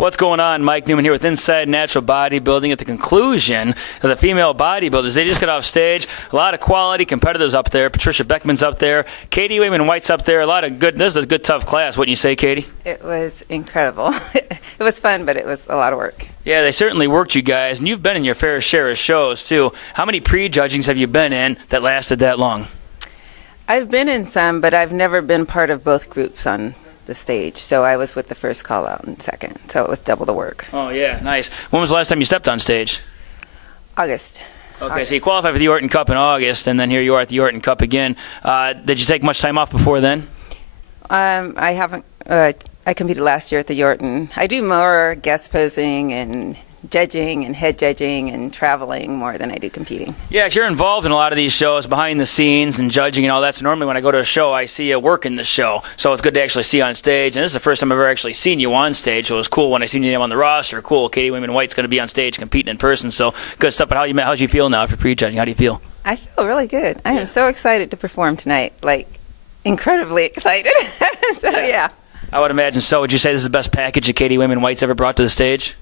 What's going on? Mike Neumann here with Inside Natural Bodybuilding. At the conclusion of the female bodybuilders, they just got off stage. A lot of quality competitors up there. Patricia Beckman's up there. Katy Wayman-White's up there. A lot of good. This is a good, tough class. Wouldn't you say, Katy? It was incredible. It was fun, but it was a lot of work. Yeah, they certainly worked you guys, and you've been in your fair share of shows, too. How many prejudgings have you been in that lasted that long? I've been in some, but I've never been part of both groups on the stage. So I was with the first call out and second. So it was double the work. Oh, yeah, nice. When was the last time you stepped on stage? August. Okay, so you qualified for the Yorton Cup in August, and then here you are at the Yorton Cup again. Did you take much time off before then? I haven't. I competed last year at the Yorton. I do more guest posing and judging and head judging and traveling more than I do competing. Yeah, 'cause you're involved in a lot of these shows, behind the scenes and judging and all that. So normally when I go to a show, I see you working the show. So it's good to actually see you on stage. And this is the first time I've ever actually seen you on stage. So it was cool when I seen your name on the roster. Cool, Katy Wayman-White's going to be on stage competing in person. So good stuff. But how do you feel now after prejudging? How do you feel? I feel really good. I am so excited to perform tonight. Like, incredibly excited. Yeah. I would imagine so. Would you say this is the best package that Katy Wayman-White's ever brought to the stage?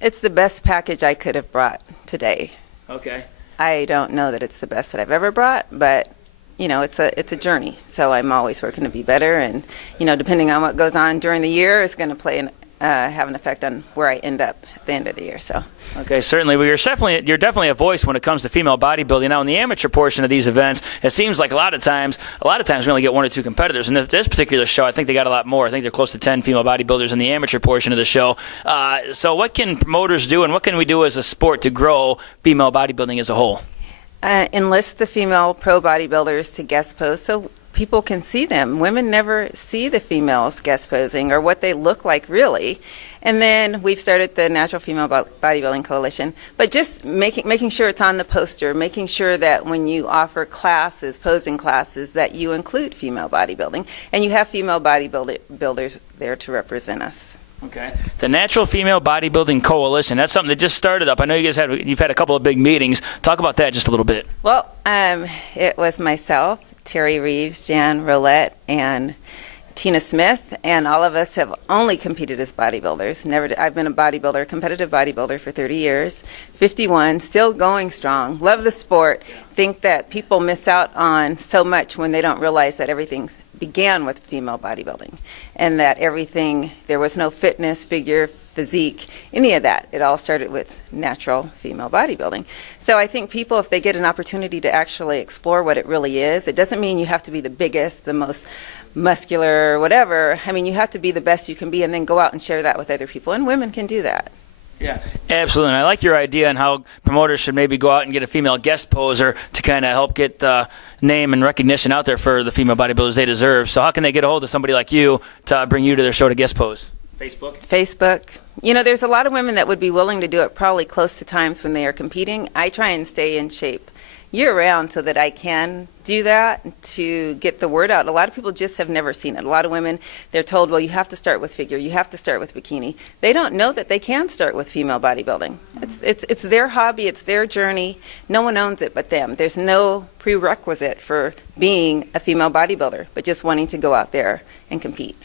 It's the best package I could have brought today. Okay. I don't know that it's the best that I've ever brought, but you know, it's a journey. So I'm always working to be better, and you know, depending on what goes on during the year, it's going to have an effect on where I end up at the end of the year. So. Okay, certainly. Well, you're definitely a voice when it comes to female bodybuilding. Now, in the amateur portion of these events, it seems like a lot of times we only get one or two competitors. And this particular show, I think they got a lot more. I think they're close to 10 female bodybuilders in the amateur portion of the show. So what can promoters do, and what can we do as a sport to grow female bodybuilding as a whole? Enlist the female pro bodybuilders to guest pose so people can see them. Women never see the females guest posing or what they look like really. And then we've started the Natural Female Bodybuilding Coalition, but just making sure it's on the poster, making sure that when you offer classes, posing classes, that you include female bodybuilding and you have female bodybuilders there to represent us. Okay. The Natural Female Bodybuilding Coalition, that's something that just started up. I know you've had a couple of big meetings. Talk about that just a little bit. Well, it was myself, Terry Reeves, Jan Roulette, and Tina Smith, and all of us have only competed as bodybuilders. I've been a bodybuilder, competitive bodybuilder for 30 years, 51, still going strong, love the sport, think that people miss out on so much when they don't realize that everything began with female bodybuilding, and that there was no fitness, figure, physique, any of that. It all started with natural female bodybuilding. So I think people, if they get an opportunity to actually explore what it really is, it doesn't mean you have to be the biggest, the most muscular, whatever. I mean, you have to be the best you can be and then go out and share that with other people, and women can do that. Yeah, absolutely. And I like your idea on how promoters should maybe go out and get a female guest poser to kind of help get the name and recognition out there for the female bodybuilders they deserve. So how can they get a hold of somebody like you to bring you to their show to guest pose? Facebook. You know, there's a lot of women that would be willing to do it probably close to times when they are competing. I try and stay in shape year-round so that I can do that to get the word out. A lot of people just have never seen it. A lot of women, they're told, well, you have to start with figure, you have to start with bikini. They don't know that they can start with female bodybuilding. It's their hobby, it's their journey. No one owns it but them. There's no prerequisite for being a female bodybuilder, but just wanting to go out there and compete.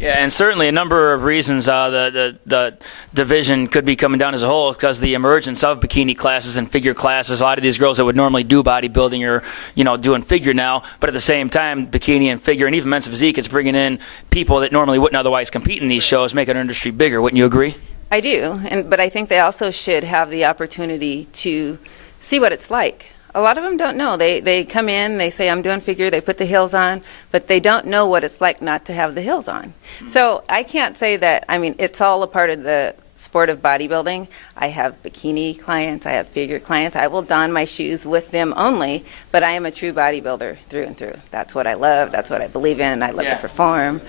Yeah, and certainly a number of reasons the division could be coming down as a whole because the emergence of bikini classes and figure classes. A lot of these girls that would normally do bodybuilding are, doing figure now. But at the same time, bikini and figure and even men's physique, it's bringing in people that normally wouldn't otherwise compete in these shows, making our industry bigger. Wouldn't you agree? I do, but I think they also should have the opportunity to see what it's like. A lot of them don't know. They come in, they say, I'm doing figure, they put the heels on, but they don't know what it's like not to have the heels on. So I can't say that, it's all a part of the sport of bodybuilding. I have bikini clients, I have figure clients. I will don my shoes with them only, but I am a true bodybuilder through and through. That's what I love, that's what I believe in, I love to perform.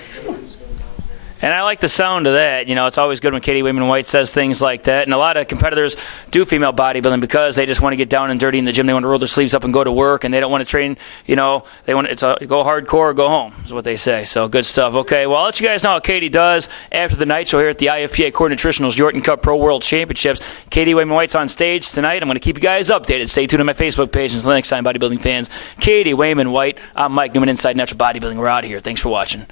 And I like the sound of that. It's always good when Katy Wayman-White says things like that. And a lot of competitors do female bodybuilding because they just want to get down and dirty in the gym. They want to roll their sleeves up and go to work, and they don't want to train. They want to go hardcore or go home is what they say. So good stuff. Okay, well, I'll let you guys know how Katy does after the night show here at the IFPA Core Nutritionals Yorton Cup Pro World Championships. Katy Wayman-White's on stage tonight. I'm going to keep you guys updated. Stay tuned on my Facebook page. Until next time, bodybuilding fans. Katy Wayman-White. I'm Mike Neumann, Inside Natural Bodybuilding. We're out of here. Thanks for watching.